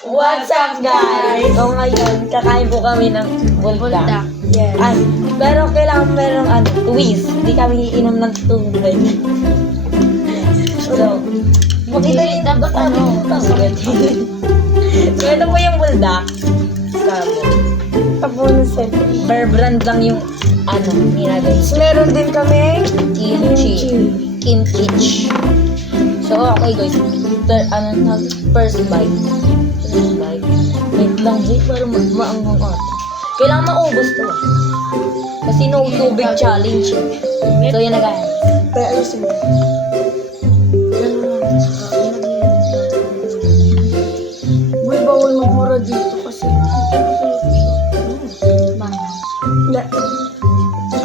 What's up, guys? So ngayon, kakain po kami ng buldak. Yes. Pero kailangan merong twist. Hindi kami iinom ng tubig. So, makita niyo ba tubig? So, ito po yung buldak. Sabi. Tapos set. Bear brand lang yung nilagay. Meron din kami Kimchi. Kimchi. So, okay guys. First bite. Wait lang, Jay, para maangang ata. Kailangan maubos to. Kasi no tubig challenge. So, yan na guys. Pero ayusin mo. Uy, bawal magmura dito kasi. Hindi.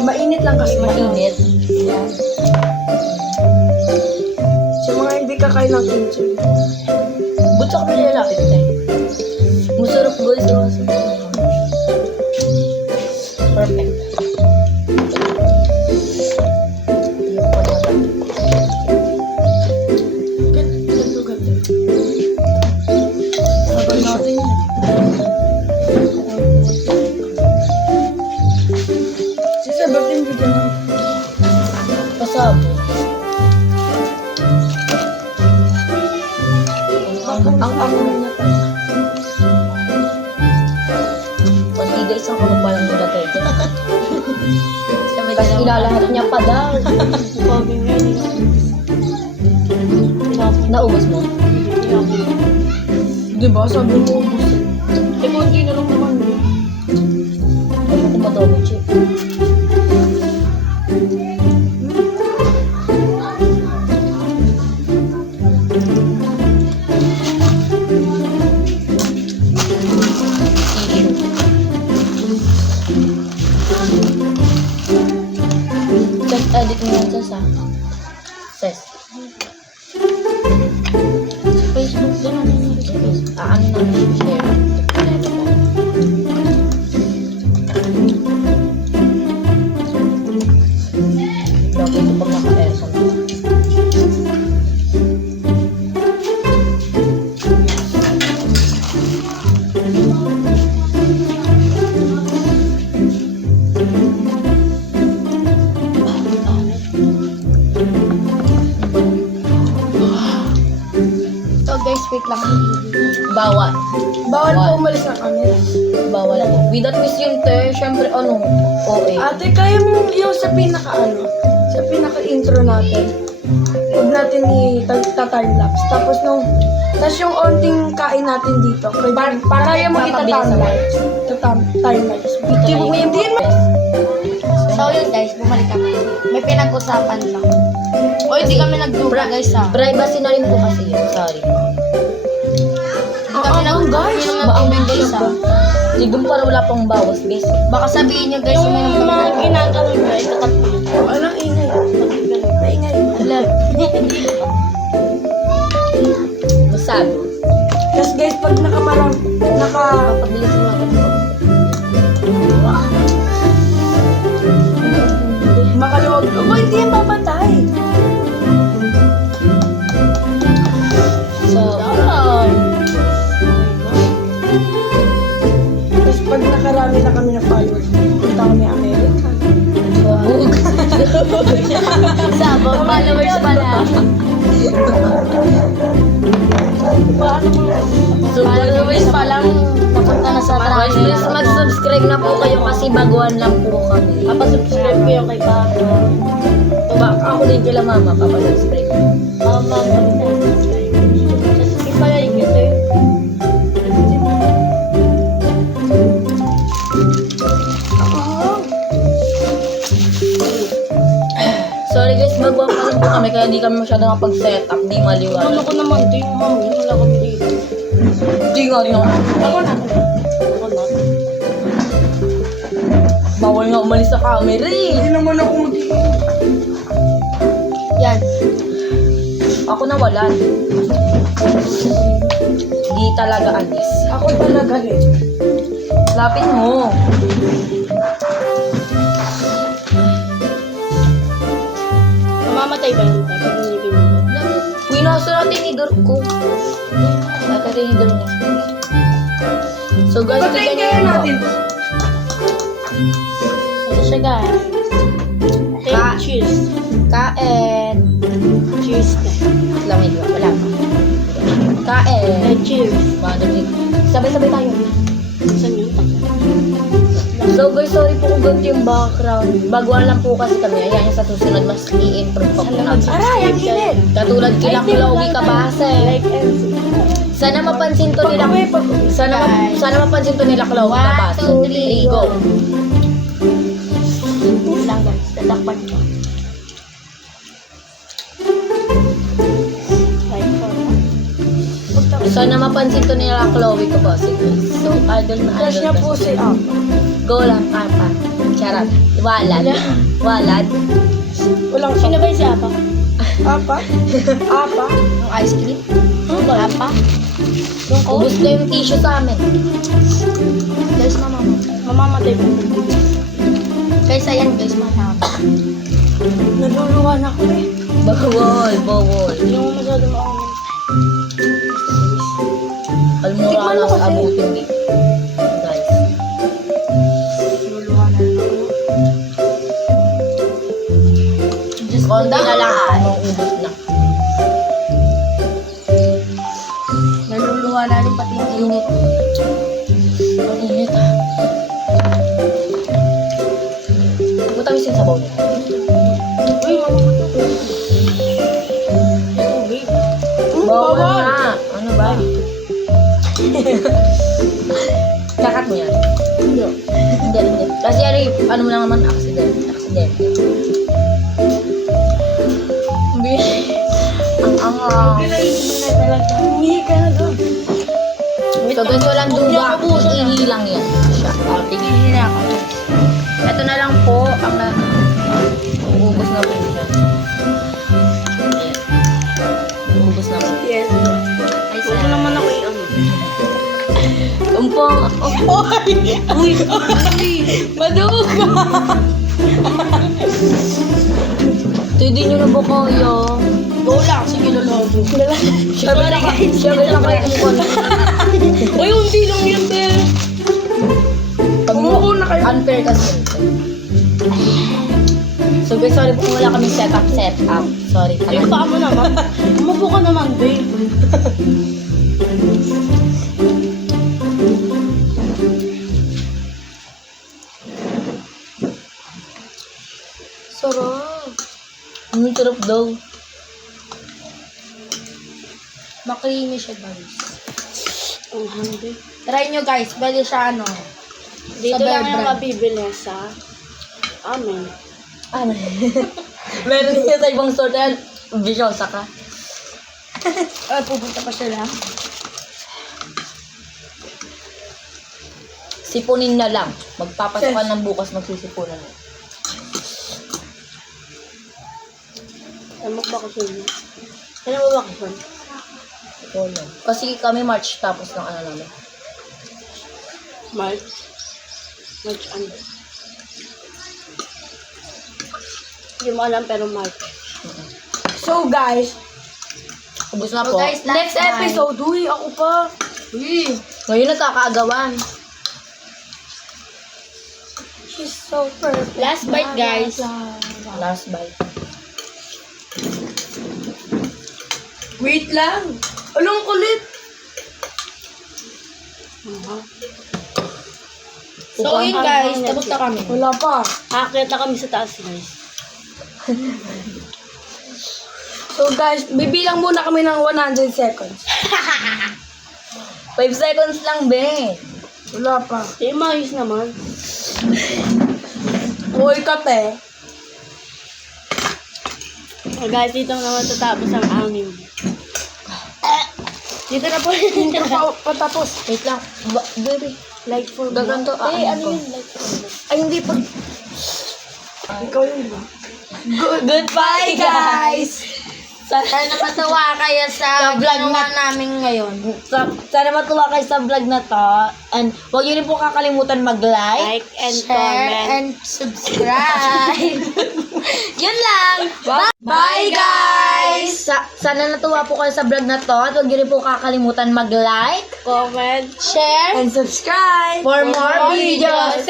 Mainit lang kasi. Mainit. Yan. Sa mga hindi kakain ng kimchi. Ba't sa kami lalapit tayo? Masarap guys. Perfect. Ganito. Sabay natin yan. Sasabatin mo dyan. Pasabo. Ang niya pa. Pati guys, ang ano palang nagatay. Tapos ilalahat niya pa daw. Naubos mo? Diba? Sabi mo ubus. Eh, konti na lang naman. Ayun ko pa double check. Just edit mo yan sa Ses. Facebook din ano namin share. Lagi ko pag naka-aircon. So guys, wait lang. Bawal. Bawal po umalis na kami. Bawal po. Without miss yung te, syempre OA. Ate, kaya mo yung sa sa pinaka-intro natin. Huwag natin i-time-lapse. Tapos yung onting kain natin dito. Kaya mo ita-time-lapse. Time-lapse. Ito mo yung So yun guys, bumalik kami. May pinag-usapan lang. O hindi kami nagdura guys ha. privacy na rin po kasi yun. Sorry. Hindi kami nagdura guys. ng tubig guys ha. Siguro para wala pang bawas, guys. Baka sabihin nyo guys, uminom kami ng ginagawa nyo, ito katulad. Anong ingay? Maingay. Wala. Masabi. Tapos guys, pag Pabilis mo natin. makaluwag. Hindi yan papatay. So, Tapos pag nakarami na kami na followers, punta kami Amerika. Sabog, followers pala. Followers pa lang, napunta na sa guys, please mag-subscribe na po kayo kasi baguhan lang po kami. Papasubscribe ko yung kay Pablo. Ako din kila mama, papasubscribe. Mama, kasi pala yung ito eh. Sorry guys, baguhan pa rin po kami kaya di kami masyadong nakapag-set up, di maliwanag. Ano ko naman, di yung mami, wala kami dito. Di nga rin ako. Ako na. Bawal nga umalis sa camera eh. Hindi naman ako Yan. Ako nawalan. Di talaga alis. Ako talaga rin. Lapit mo. Mamamatay ba yun? Pag nilibin mo? Uy na Kaso na tinidor ko. Nakatinidor niya. So guys, Patayin tignan kaya niyo natin po. to. Ito siya guys. Ka- Cheers. Kain. Cheers guys. Lamig lang, wala pa. Kain. Cheers. Madamig. Sabay-sabay tayo. Saan yun? So guys, sorry po kung ganito yung background. Baguhan lang po kasi kami. Ayan, sa susunod mas i-improve pa po natin. Aray, ang init. Katulad kila Chloe Cabase. Sana mapansin to nila. Sana mapansin to nila Chloe 1, Cabase. 2, 3, Go. Wait lang guys. Tatakpan ko. Sana mapansin to nila Chloe Cabase. So, idol na Crush niya idol. po si Am. Go lang, Papa. Charot. Walad. Walad. Walang Sino ba yung si Apa? Apa? Apa? Yung ice cream? Apa? Ubus na yung tissue sa amin. Guys, mamamatay po. Guys, ayan guys, mamamatay. Naluluwa na ko eh. Bawal, bawal. Yung masyado makamit. Almura Tikman mo lang sa kasi. abutin dito. Guys. Naluluwa na lang ako. Just konti na lang. Mauubos na. Naluluwa na rin pati yung init. Ang init ha. Matamis yung sabaw niya. Uy, mamamatay. Tubig. Bawal na. Ano ba? Kakat mo yan. Hindi. Kasi ano mo lang naman, accident. Ang angang. Umihi ka na doon. So, ganito lang duga. Ihi lang yan. Siya. Tingin. Hindi na ako. Ito na lang po ang uubos na po siya. Ayan. Uubos na po. Yes. Ay, Huwag mo naman ako i-ano. Umpong. Uy! Madug! Hindi nyo na ba kaya? Go lang, sige lolobo. Siyempre na kayo kumukon. Uy, hindi lang yun, te. Umuko na kayo. Unfair kasi. So guys, sorry po kung wala kami setup. Sorry. Yung paa mo naman. Umupo ka naman, babe. Sarap. Ang sarap daw. Makrimi siya, guys. Ang hungry. Try nyo, guys. Bali siya, ano. Dito Sa lang Bear yung Brand. mabibili sa amin. Ano? Meron niya sa ibang store yan. Bisyosa ka. Pupunta pa siya lang. Sipunin na lang. Magpapasok ka ng bukas, magsisipunan na. Ay, magbakasyon na. Kailan mo bakasyon? Ito lang. Kasi kami March tapos ng ano namin. March. March ano? Hindi mo alam pero March. So guys, Ubus na So, po. guys, next episode, uy, ako pa. Uy! Ngayon nagkakaagawan. She's so perfect. Last bite, guys. Last bite. Wait lang. Along kulit. So, yun guys. Tapos na kami. Wala pa. Aakyat na kami sa taas, guys. So guys, bibilang muna kami ng 100 seconds. 5 seconds lang, be. Wala pa. Eh, maayos naman. Uy, kape. Guys, dito naman tatapos ang amin. Dito na po. Hindi pa patapos. Wait lang. Baby. Like for Gaganto. Eh, ano ko. yun? Like, Ay, hindi pa. Ikaw yun ba? Goodbye, guys! sana matawa kayo sa vlog na namin ngayon. Sana matuwa kayo sa vlog na to. And huwag nyo rin po kakalimutan mag-like. Like and share and subscribe. Yun lang. Bye, guys! guys, sana natuwa po kayo sa vlog na to. At huwag niyo rin po kakalimutan mag-like Comment, share, And subscribe for more videos.